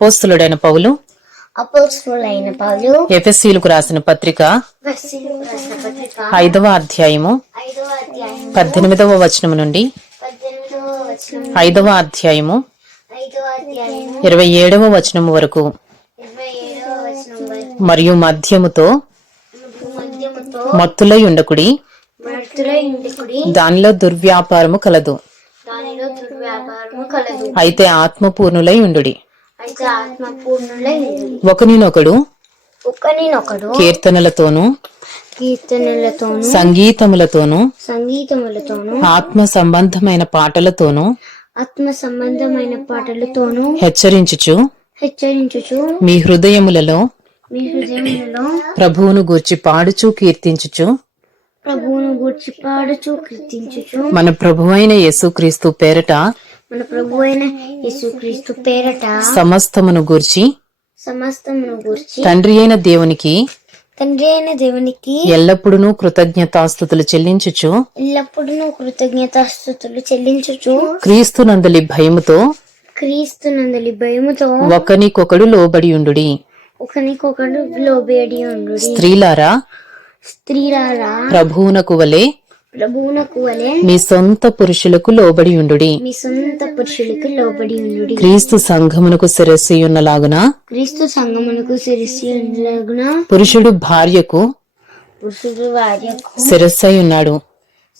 అపోస్తులుడైన పౌలు ఎఫ్ఎస్సీలకు రాసిన పత్రిక ఐదవ అధ్యాయము పద్దెనిమిదవ వచనం నుండి ఐదవ అధ్యాయము ఇరవై ఏడవ వచనం వరకు మరియు మద్యముతో మత్తులై ఉండకుడి దానిలో దుర్వ్యాపారము కలదు. అయితే ఆత్మపూర్ణులై ఉండుడి. అయితే ఒకనినొకడు ఒకరినొకడు కీర్తనలతోనూ కీర్తనలతోను సంగీతములతోనూ సంగీతములతోను ఆత్మ సంబంధమైన పాటలతోనూ ఆత్మ సంబంధమైన పాటలతోను హెచ్చరించుచు హెచ్చరించుచు మీ హృదయములలో మీ హృదయములలో ప్రభువును గూర్చి పాడుచు కీర్తించుచు ప్రభువును గూర్చి పాడుచు కీర్తించుచు మన ప్రభువైన యేసుక్రీస్తు పేరట మన ప్రభు అయిన యేసుక్రీస్తు పేరట సమస్తమును గూర్చి సమస్తమును గూర్చి తండ్రి అయిన దేవునికి తండ్రి అయిన దేవునికి ఎల్లప్పుడూ కృతజ్ఞతాస్థుతులు చెల్లించుచు ఎల్లప్పుడూ కృతజ్ఞతాస్థుతులు చెల్లించుచు క్రీస్తు నందలి భయముతో క్రీస్తు నందలి భయముతో ఒకనికొకడు లోబడి ఉండుడి. ఒకనికొకడు లోబేడి ఉండు స్త్రీలారా స్త్రీలారా ప్రభువునకు వలె మీ సొంత పురుషులకు లోబడి ఉండుడి. మీ సొంత పురుషులకు లోబడి ఉండు క్రీస్తు సంఘమునకు శిరస్సు ఉన్నలాగున? క్రీస్తు సంగమునకు శిరస్సు పురుషుడు భార్యకు పురుషుడు వార్యకు శిరస్సై ఉన్నాడు.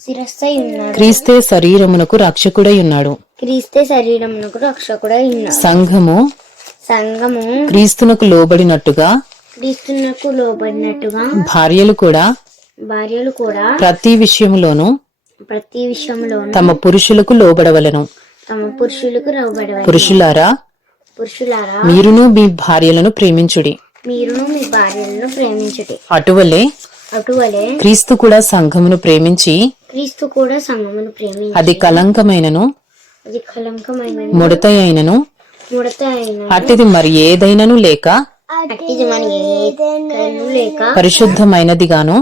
శిరస్సై ఉన్నాడు. క్రీస్తే శరీరమునకు రక్షకుడై ఉన్నాడు. క్రీస్తే శరీరమునకు రక్షకుడై ఉన్నాడు. సంఘము సంఘము క్రీస్తునకు లోబడినట్టుగా క్రీస్తునకు లోబడినట్టుగా భార్యలు కూడా భార్యలు కూడా ప్రతి విషయములోనూ ప్రతి విషయంలోనూ తమ పురుషులకు లోబడవలెను. తమ పురుషులకు లోబడవాలి పురుషులారా పురుషులారా మీరును మీ భార్యలను ప్రేమించుడి. మీరును మీ భార్యలను ప్రేమించుటి అటువలే అటువలే క్రీస్తు కూడా సంఘమును ప్రేమించి క్రీస్తు కూడా సంఘమును ప్రేమించి అది కలంకమైనను అది కలంకమైన ముడత అయినను ముడత అయిన అట్టిది మరి ఏదైనను లేక అట్టిది మన ఏదైనా లేక పరిశుద్ధమైనదిగాను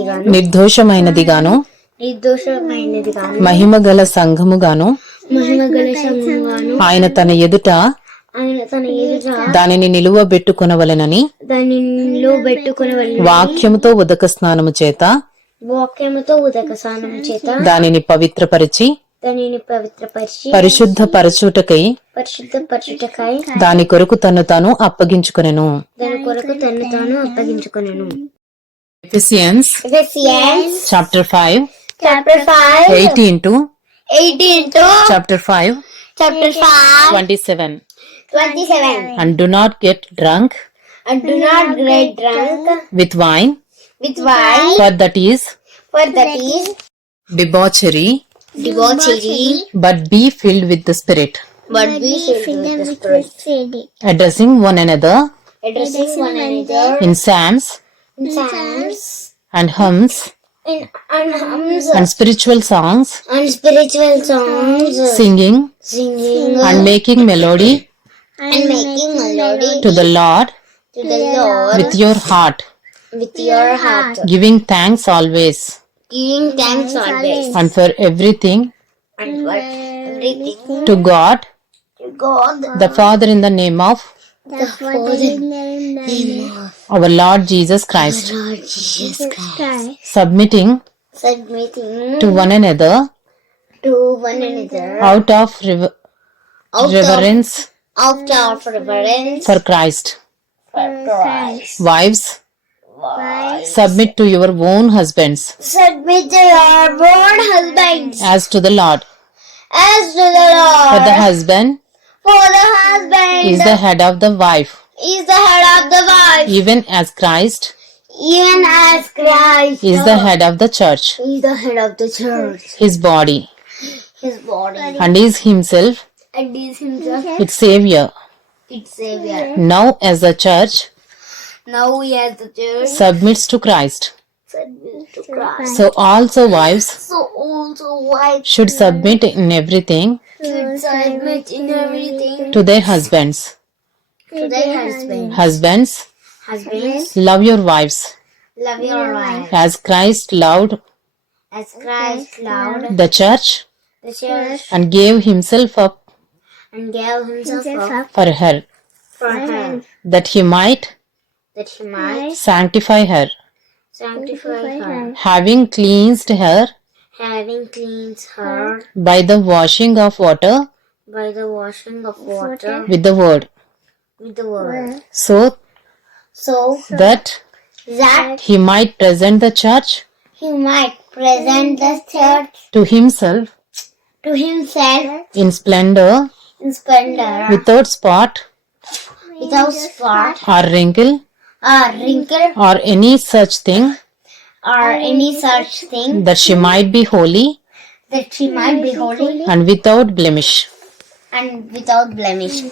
గాను నిర్దోషమైనది గాను గాను మహిమ గల సంఘముగాను. గల సంఘముగాను ఆయన తన ఎదుట దానిని నిలువబెట్టుకొనవలెనని దానిలో పెట్టుకుని వెళ్ళి వాక్యముతో ఉదక స్నానము చేత వాక్యముతో ఉదక స్నానము చేత దానిని పవిత్రపరిచి దానిని పవిత్రపరిచి పరిశుద్ధ పరచుటకై పరిశుద్ధ పరచుటకై దాని కొరకు తను తాను అప్పగించుకొనెను. దాని కొరకు తను తాను అప్పగించుకున్నాను Ephesians, Ephesians chapter 5, chapter 5, 18 to 18 to chapter 5, chapter 5, 27. 27. And do not get drunk and do not get drunk with wine, with wine, for that is, for that is debauchery, debauchery, but be filled with the Spirit. But be filled with the Spirit. Addressing one another, addressing one another in psalms, in psalms and hymns. In and hymns. And spiritual songs. And spiritual songs. Singing. Singing. And making melody. And making melody. To the lord. To the Lord. With your heart. With your heart. Giving thanks always. Giving thanks always. and for everything. And for everything. To god. To God. The father in the name of the Father name of our lord jesus christ. Lord Jesus Christ. Submitting submitting to one another. to one another. Out of rever- out reverence. of out of reverence. For christ. For Christ. wives. submit to your own husbands. Submit to your own husbands. As to the lord. As to the Lord. for the husband For the husband. Is the head of the wife. Is the head of the wife, even as christ even as Christ. is the head of the church. Is the head of the church, his body. His body, and is himself. And is himself. Its savior. Its savior. now as the church Now has the church. submits to christ. Submit to Christ. so also wives So also wife should submit in everything should submit in everything. to their husbands. To their husband. husbands. Husbands, love your wives. Love your wife as christ loved as Christ loved the church the church and gave himself up and gave himself himself up up for her, for her, that he might that he might sanctify her, sanctify her, having cleansed her having cleansed her by the washing of water? By the washing of water. with the word, with the word, so so that that he might present the church? he might present the church to himself? to himself in splendor, in splendor, without spot? Without spot. Or wrinkle? Or wrinkle. Or any such thing, or any such thing, that she might be holy that she might be holy and without blemish. and without blemish.